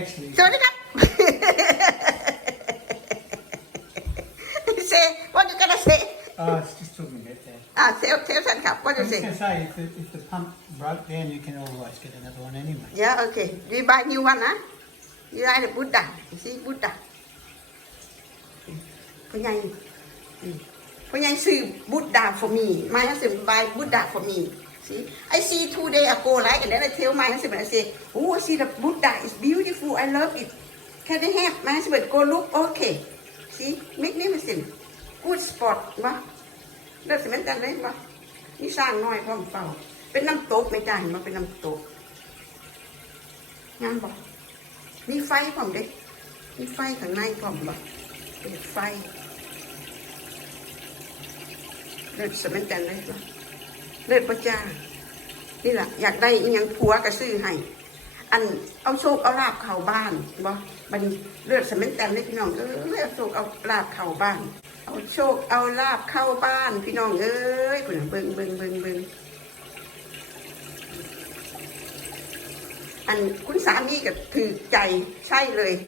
Actually, สวัสดีครับ say what you gonna say oh, it's just talking a bit there. อ่าเซลเซลสันครับ what I you was say going to say, if the, if the pump broke down, you can always get another one anyway. yeah okay we buy new one นะ you like the Buddha you see Buddha พ่อใหญ่อืมพ่อใหญ่ซื้อ Buddha for me my husband buy Buddha for me see I see two day ago right and then I tell my husband I say oh I see the Buddha is beautiful I love it can I have my husband go look okay see magnificent good spot วะเลิศเหมือนกันเลยวะนี่สร้างน้อยพร้อมเฝ้าเป็นน้ำตกไม่ได้มาเป็นน้ำตกงามบอกมีไฟพร้อมเด็กมีไฟข้างในพร้อมบอกเปิดไฟเลิศสมัยกันเลยวะเลิศประจ้านี่แหละอยากได้อิหยังผัวก็ซื้อให้ อันเอาโชคเอาลาบเข่าบ้านบ่บันเลือดสมัยกันเลยพี่น้องเออเอาโชคเอาลาบเข่าบ้าน เอาโชคเอาลาบเข้าบ้าน พี่น้องเอ้ยคุณเบิ่งเบิ่งเบิ่งเบิ่งอันคุณสามีก็ถือใจใช่เลย